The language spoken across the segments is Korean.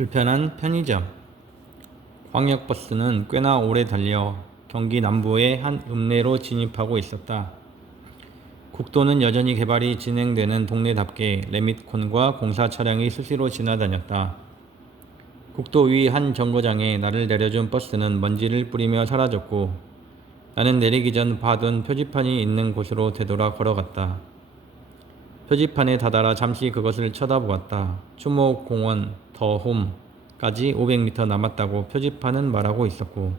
불편한 편의점. 광역버스는 꽤나 오래 달려 경기 남부의 한 읍내로 진입하고 있었다. 국도는 여전히 개발이 진행되는 동네답게 레밋콘과 공사 차량이 수시로 지나다녔다. 국도 위 한 정거장에 나를 내려준 버스는 먼지를 뿌리며 사라졌고, 나는 내리기 전 봐둔 표지판이 있는 곳으로 되돌아 걸어갔다. 표지판에 다다라 잠시 그것을 쳐다보았다. 추모공원 더 홈까지 500m 남았다고 표지판은 말하고 있었고,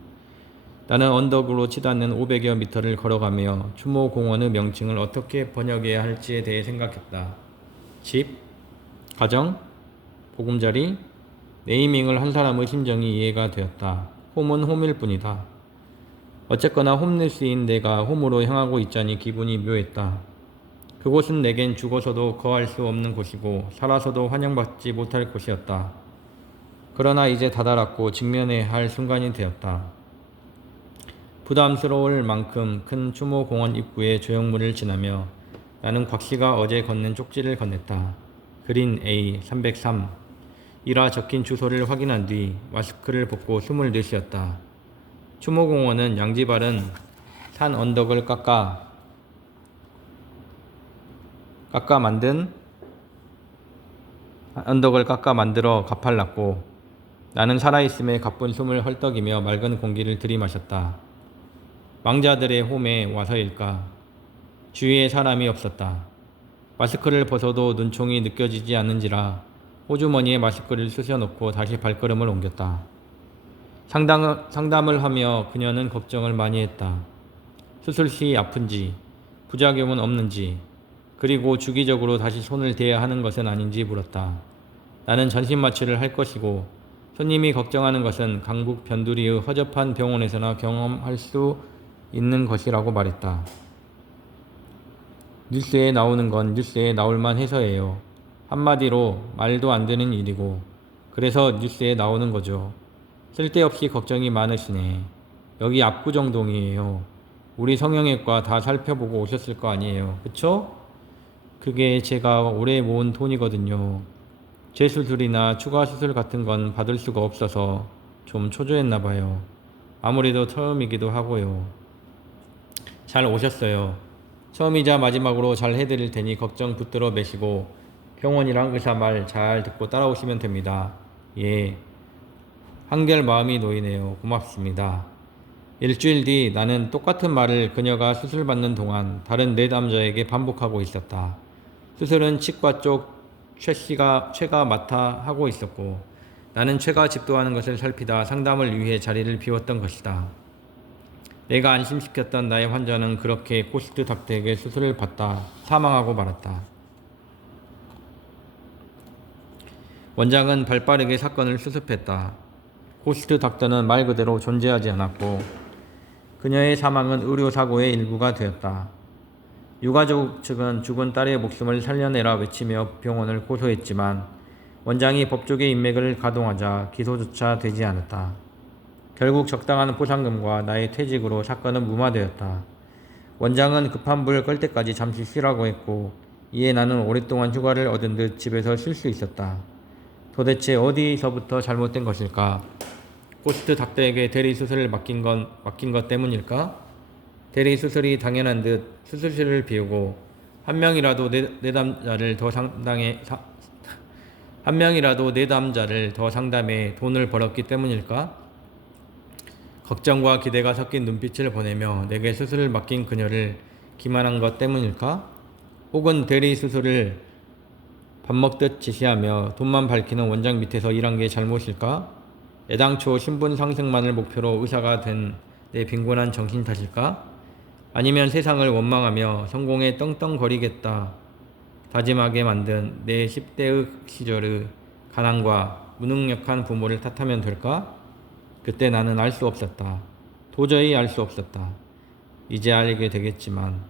나는 언덕으로 치닫는 500여 미터를 걸어가며 추모공원의 명칭을 어떻게 번역해야 할지에 대해 생각했다. 집, 가정, 보금자리, 네이밍을 한 사람의 심정이 이해가 되었다. 홈은 홈일 뿐이다. 어쨌거나 홈리스인 내가 홈으로 향하고 있자니 기분이 묘했다. 그곳은 내겐 죽어서도 거할 수 없는 곳이고 살아서도 환영받지 못할 곳이었다. 그러나 이제 다다랐고 직면해야 할 순간이 되었다. 부담스러울 만큼 큰 추모공원 입구의 조형물을 지나며 나는 곽씨가 어제 건넨 쪽지를 건넸다. 그린 A 303 이라 적힌 주소를 확인한 뒤 마스크를 벗고 숨을 내쉬었다. 추모공원은 양지바른 산 언덕을 깎아 만들어 가팔랐고, 나는 살아있음에 가쁜 숨을 헐떡이며 맑은 공기를 들이마셨다. 망자들의 홈에 와서일까? 주위에 사람이 없었다. 마스크를 벗어도 눈총이 느껴지지 않는지라 호주머니에 마스크를 쑤셔놓고 다시 발걸음을 옮겼다. 상담을 하며 그녀는 걱정을 많이 했다. 수술 시 아픈지, 부작용은 없는지, 그리고 주기적으로 다시 손을 대야 하는 것은 아닌지 물었다. 나는 전신마취를 할 것이고 손님이 걱정하는 것은 강북 변두리의 허접한 병원에서나 경험할 수 있는 것이라고 말했다. 뉴스에 나오는 건 뉴스에 나올만 해서예요. 한마디로 말도 안 되는 일이고 그래서 뉴스에 나오는 거죠. 쓸데없이 걱정이 많으시네. 여기 압구정동이에요. 우리 성형외과 다 살펴보고 오셨을 거 아니에요. 그쵸? 그게 제가 오래 모은 돈이거든요. 재수술이나 추가 수술 같은 건 받을 수가 없어서 좀 초조했나 봐요. 아무래도 처음이기도 하고요. 잘 오셨어요. 처음이자 마지막으로 잘 해드릴 테니 걱정 붙들어 매시고 병원이랑 의사 말 잘 듣고 따라오시면 됩니다. 예. 한결 마음이 놓이네요. 고맙습니다. 일주일 뒤 나는 똑같은 말을 그녀가 수술받는 동안 다른 내담자에게 반복하고 있었다. 수술은 치과 쪽 최가 맡아 하고 있었고, 나는 최가 집도하는 것을 살피다 상담을 위해 자리를 비웠던 것이다. 내가 안심시켰던 나의 환자는 그렇게 코스트 닥터에게 수술을 받다 사망하고 말았다. 원장은 발빠르게 사건을 수습했다. 코스트 닥터는 말 그대로 존재하지 않았고 그녀의 사망은 의료사고의 일부가 되었다. 유가족 측은 죽은 딸의 목숨을 살려내라 외치며 병원을 고소했지만 원장이 법조계 인맥을 가동하자 기소조차 되지 않았다. 결국 적당한 보상금과 나의 퇴직으로 사건은 무마되었다. 원장은 급한 불 끌 때까지 잠시 쉬라고 했고 이에 나는 오랫동안 휴가를 얻은 듯 집에서 쉴 수 있었다. 도대체 어디서부터 잘못된 것일까? 코스트 닥터에게 대리 수술을 맡긴 것 때문일까? 대리 수술이 당연한 듯 수술실을 비우고 한 명이라도 내담자를 더 상담해 돈을 벌었기 때문일까? 걱정과 기대가 섞인 눈빛을 보내며 내게 수술을 맡긴 그녀를 기만한 것 때문일까? 혹은 대리 수술을 밥 먹듯 지시하며 돈만 밝히는 원장 밑에서 일한 게 잘못일까? 애당초 신분 상승만을 목표로 의사가 된 내 빈곤한 정신 탓일까? 아니면 세상을 원망하며 성공에 떵떵거리겠다 다짐하게 만든 내 10대의 시절의 가난과 무능력한 부모를 탓하면 될까? 그때 나는 알 수 없었다. 도저히 알 수 없었다. 이제 알게 되겠지만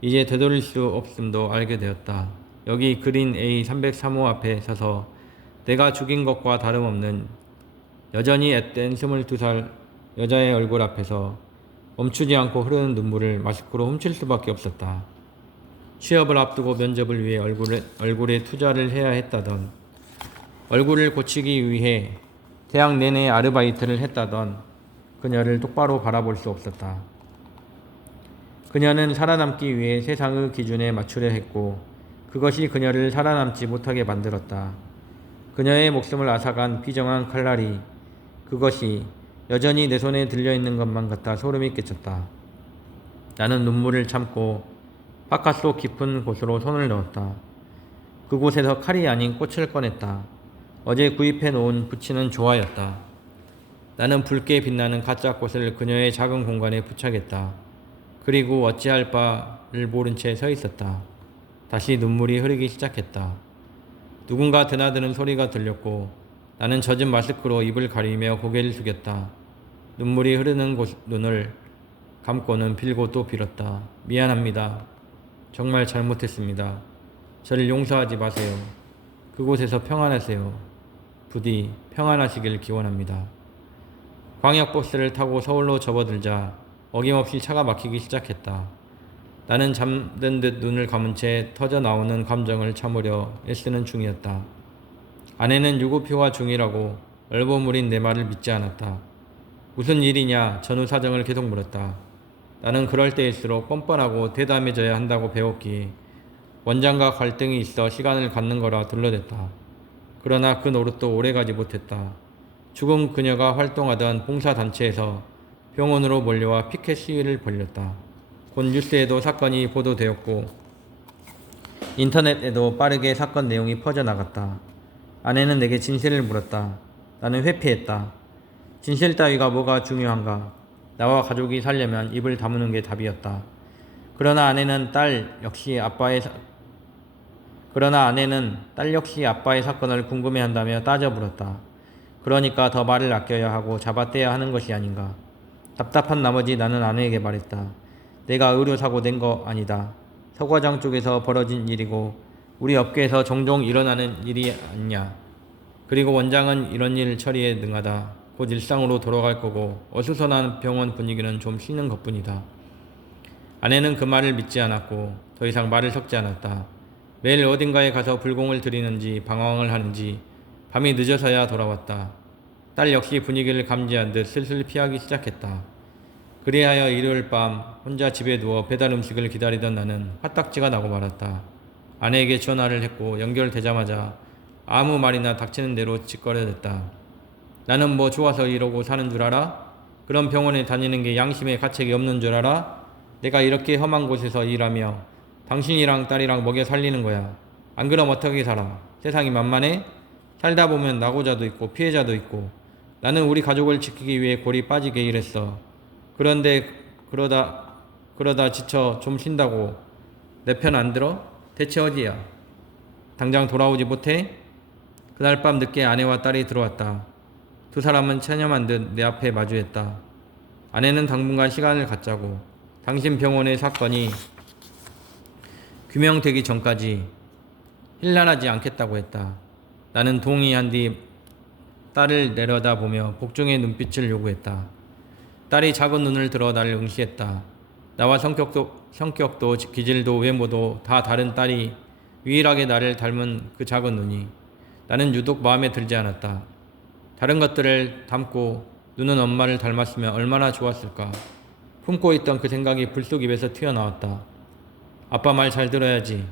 이제 되돌릴 수 없음도 알게 되었다. 여기 그린 A 303호 앞에 서서 내가 죽인 것과 다름없는 여전히 앳된 22살 여자의 얼굴 앞에서 멈추지 않고 흐르는 눈물을 마스크로 훔칠 수밖에 없었다. 취업을 앞두고 면접을 위해 얼굴에 투자를 해야 했다던 얼굴을 고치기 위해 대학 내내 아르바이트를 했다던 그녀를 똑바로 바라볼 수 없었다. 그녀는 살아남기 위해 세상의 기준에 맞추려 했고 그것이 그녀를 살아남지 못하게 만들었다. 그녀의 목숨을 앗아간 비정한 칼날이 그것이 여전히 내 손에 들려있는 것만 같아 소름이 끼쳤다. 나는 눈물을 참고 바깥속 깊은 곳으로 손을 넣었다. 그곳에서 칼이 아닌 꽃을 꺼냈다. 어제 구입해 놓은 부치는 조화였다. 나는 붉게 빛나는 가짜 꽃을 그녀의 작은 공간에 부착했다. 그리고 어찌할 바를 모른 채 서 있었다. 다시 눈물이 흐르기 시작했다. 누군가 드나드는 소리가 들렸고 나는 젖은 마스크로 입을 가리며 고개를 숙였다. 눈물이 흐르는 눈을 감고는 빌고 또 빌었다. 미안합니다. 정말 잘못했습니다. 저를 용서하지 마세요. 그곳에서 평안하세요. 부디 평안하시길 기원합니다. 광역버스를 타고 서울로 접어들자 어김없이 차가 막히기 시작했다. 나는 잠든 듯 눈을 감은 채 터져 나오는 감정을 참으려 애쓰는 중이었다. 아내는 유급휴가 중이라고 얼버무린 내 말을 믿지 않았다. 무슨 일이냐 전후 사정을 계속 물었다. 나는 그럴 때일수록 뻔뻔하고 대담해져야 한다고 배웠기에 원장과 갈등이 있어 시간을 갖는 거라 둘러댔다. 그러나 그 노릇도 오래가지 못했다. 죽은 그녀가 활동하던 봉사단체에서 병원으로 몰려와 피켓 시위를 벌였다. 곧 뉴스에도 사건이 보도되었고 인터넷에도 빠르게 사건 내용이 퍼져나갔다. 아내는 내게 진실을 물었다. 나는 회피했다. 진실 따위가 뭐가 중요한가? 나와 가족이 살려면 입을 다무는 게 답이었다. 그러나 아내는 딸 역시 아빠의 사건을 궁금해한다며 따져 물었다. 그러니까 더 말을 아껴야 하고 잡아떼야 하는 것이 아닌가. 답답한 나머지 나는 아내에게 말했다. 내가 의료사고 낸 거 아니다. 서과장 쪽에서 벌어진 일이고 우리 업계에서 종종 일어나는 일이 아니냐. 그리고 원장은 이런 일 처리에 능하다. 곧 일상으로 돌아갈 거고 어수선한 병원 분위기는 좀 쉬는 것뿐이다. 아내는 그 말을 믿지 않았고 더 이상 말을 섞지 않았다. 매일 어딘가에 가서 불공을 들이는지 방황을 하는지 밤이 늦어서야 돌아왔다. 딸 역시 분위기를 감지한 듯 슬슬 피하기 시작했다. 그리하여 일요일 밤 혼자 집에 누워 배달 음식을 기다리던 나는 화딱지가 나고 말았다. 아내에게 전화를 했고 연결되자마자 아무 말이나 닥치는 대로 짓거려댔다. 나는 뭐 좋아서 이러고 사는 줄 알아? 그런 병원에 다니는 게 양심에 가책이 없는 줄 알아? 내가 이렇게 험한 곳에서 일하며 당신이랑 딸이랑 먹여 살리는 거야. 안 그럼 어떻게 살아? 세상이 만만해? 살다 보면 낙오자도 있고 피해자도 있고 나는 우리 가족을 지키기 위해 골이 빠지게 일했어. 그런데 그러다 지쳐 좀 쉰다고 내 편 안 들어? 대체 어디야? 당장 돌아오지 못해? 그날 밤 늦게 아내와 딸이 들어왔다. 두 사람은 체념한 듯 내 앞에 마주했다. 아내는 당분간 시간을 갖자고 당신 병원의 사건이 규명되기 전까지 힐난하지 않겠다고 했다. 나는 동의한 뒤 딸을 내려다보며 복종의 눈빛을 요구했다. 딸이 작은 눈을 들어 나를 응시했다. 나와 성격도 기질도 외모도 다 다른 딸이 유일하게 나를 닮은 그 작은 눈이 나는 유독 마음에 들지 않았다. 다른 것들을 닮고 눈은 엄마를 닮았으면 얼마나 좋았을까. 품고 있던 그 생각이 불쑥 입에서 튀어나왔다. 아빠 말 잘 들어야지.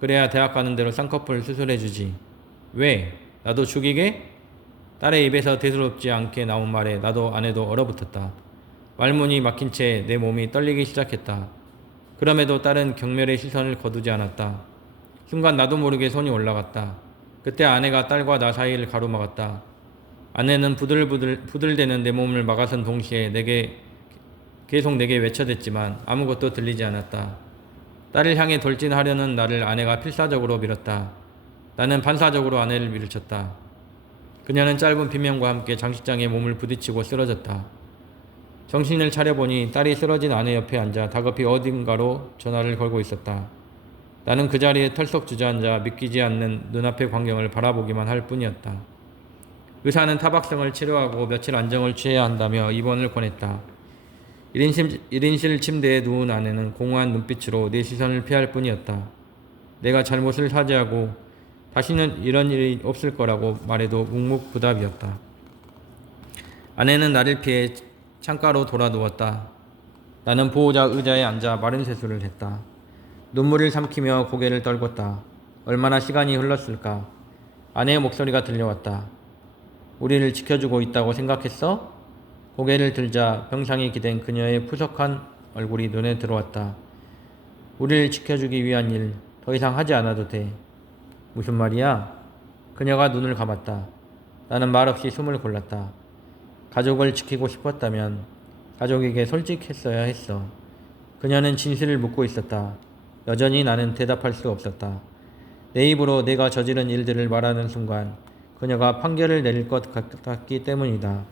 그래야 대학 가는 대로 쌍꺼풀 수술해주지. 왜? 나도 죽이게? 딸의 입에서 대수롭지 않게 나온 말에 나도 아내도 얼어붙었다. 말문이 막힌 채 내 몸이 떨리기 시작했다. 그럼에도 딸은 경멸의 시선을 거두지 않았다. 순간 나도 모르게 손이 올라갔다. 그때 아내가 딸과 나 사이를 가로막았다. 아내는 부들대는 내 몸을 막아선 동시에 계속 내게 외쳐댔지만 아무것도 들리지 않았다. 딸을 향해 돌진하려는 나를 아내가 필사적으로 밀었다. 나는 반사적으로 아내를 밀쳤다. 그녀는 짧은 비명과 함께 장식장에 몸을 부딪히고 쓰러졌다. 정신을 차려보니 딸이 쓰러진 아내 옆에 앉아 다급히 어딘가로 전화를 걸고 있었다. 나는 그 자리에 털썩 주저앉아 믿기지 않는 눈앞의 광경을 바라보기만 할 뿐이었다. 의사는 타박상을 치료하고 며칠 안정을 취해야 한다며 입원을 권했다. 1인실 침대에 누운 아내는 공허한 눈빛으로 내 시선을 피할 뿐이었다. 내가 잘못을 사죄하고 다시는 이런 일이 없을 거라고 말해도 묵묵부답이었다. 아내는 나를 피해 창가로 돌아 누웠다. 나는 보호자 의자에 앉아 마른 세수를 했다. 눈물을 삼키며 고개를 떨궜다. 얼마나 시간이 흘렀을까? 아내의 목소리가 들려왔다. 우리를 지켜주고 있다고 생각했어? 고개를 들자 병상에 기댄 그녀의 푸석한 얼굴이 눈에 들어왔다. 우리를 지켜주기 위한 일 더 이상 하지 않아도 돼. 무슨 말이야? 그녀가 눈을 감았다. 나는 말없이 숨을 골랐다. 가족을 지키고 싶었다면 가족에게 솔직했어야 했어. 그녀는 진실을 묻고 있었다. 여전히 나는 대답할 수 없었다. 내 입으로 내가 저지른 일들을 말하는 순간 그녀가 판결을 내릴 것 같았기 때문이다.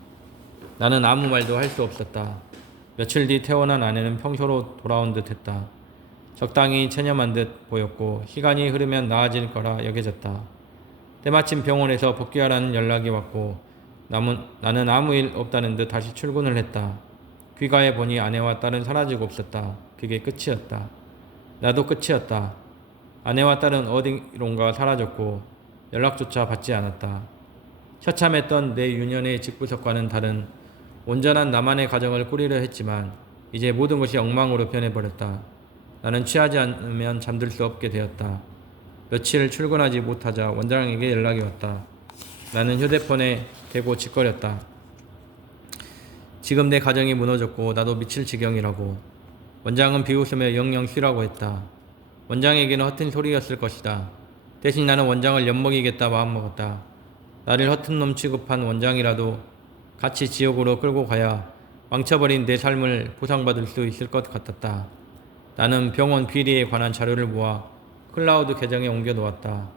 나는 아무 말도 할 수 없었다. 며칠 뒤 태어난 아내는 평소로 돌아온 듯 했다. 적당히 체념한 듯 보였고 시간이 흐르면 나아질 거라 여겨졌다. 때마침 병원에서 복귀하라는 연락이 왔고 나는 아무 일 없다는 듯 다시 출근을 했다. 귀가해 보니 아내와 딸은 사라지고 없었다. 그게 끝이었다. 나도 끝이었다. 아내와 딸은 어디론가 사라졌고 연락조차 받지 않았다. 처참했던 내 유년의 집구석과는 다른 온전한 나만의 가정을 꾸리려 했지만 이제 모든 것이 엉망으로 변해버렸다. 나는 취하지 않으면 잠들 수 없게 되었다. 며칠 출근하지 못하자 원장에게 연락이 왔다. 나는 휴대폰에 대고 짓거렸다. 지금 내 가정이 무너졌고 나도 미칠 지경이라고. 원장은 비웃으며 영영 쉬라고 했다. 원장에게는 허튼 소리였을 것이다. 대신 나는 원장을 엿먹이겠다 마음먹었다. 나를 허튼 놈 취급한 원장이라도 같이 지옥으로 끌고 가야 망쳐버린 내 삶을 보상받을 수 있을 것 같았다. 나는 병원 비리에 관한 자료를 모아 클라우드 계정에 옮겨 놓았다.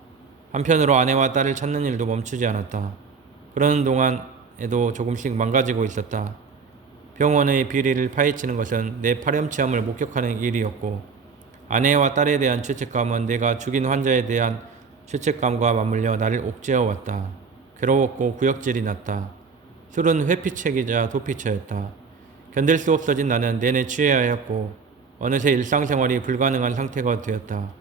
한편으로 아내와 딸을 찾는 일도 멈추지 않았다. 그러는 동안에도 조금씩 망가지고 있었다. 병원의 비리를 파헤치는 것은 내 파렴치함을 목격하는 일이었고 아내와 딸에 대한 죄책감은 내가 죽인 환자에 대한 죄책감과 맞물려 나를 옥죄어왔다. 괴로웠고 구역질이 났다. 술은 회피책이자 도피처였다. 견딜 수 없어진 나는 내내 취해야 했고 어느새 일상생활이 불가능한 상태가 되었다.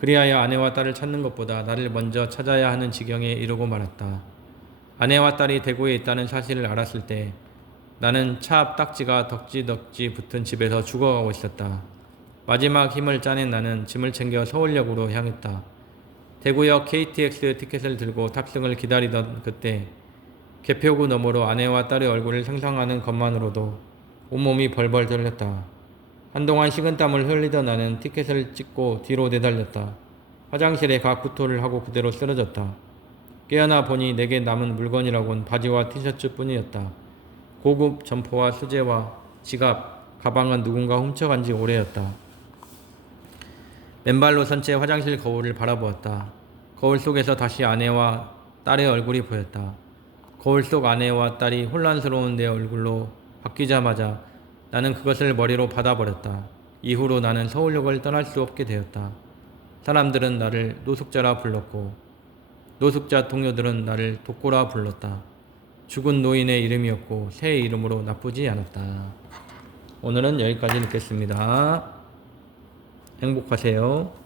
그리하여 아내와 딸을 찾는 것보다 나를 먼저 찾아야 하는 지경에 이르고 말았다. 아내와 딸이 대구에 있다는 사실을 알았을 때 나는 차 앞 딱지가 덕지덕지 붙은 집에서 죽어가고 있었다. 마지막 힘을 짜낸 나는 짐을 챙겨 서울역으로 향했다. 대구역 KTX 티켓을 들고 탑승을 기다리던 그때 개표구 너머로 아내와 딸의 얼굴을 상상하는 것만으로도 온몸이 벌벌 떨렸다. 한동안 식은땀을 흘리던 나는 티켓을 찍고 뒤로 내달렸다. 화장실에 가 구토를 하고 그대로 쓰러졌다. 깨어나 보니 내게 남은 물건이라곤 바지와 티셔츠 뿐이었다. 고급 점퍼와 수제화, 지갑, 가방은 누군가 훔쳐간 지 오래였다. 맨발로 선 채 화장실 거울을 바라보았다. 거울 속에서 다시 아내와 딸의 얼굴이 보였다. 거울 속 아내와 딸이 혼란스러운 내 얼굴로 바뀌자마자 나는 그것을 머리로 받아버렸다. 이후로 나는 서울역을 떠날 수 없게 되었다. 사람들은 나를 노숙자라 불렀고 노숙자 동료들은 나를 독고라 불렀다. 죽은 노인의 이름이었고 새 이름으로 나쁘지 않았다. 오늘은 여기까지 읽겠습니다. 행복하세요.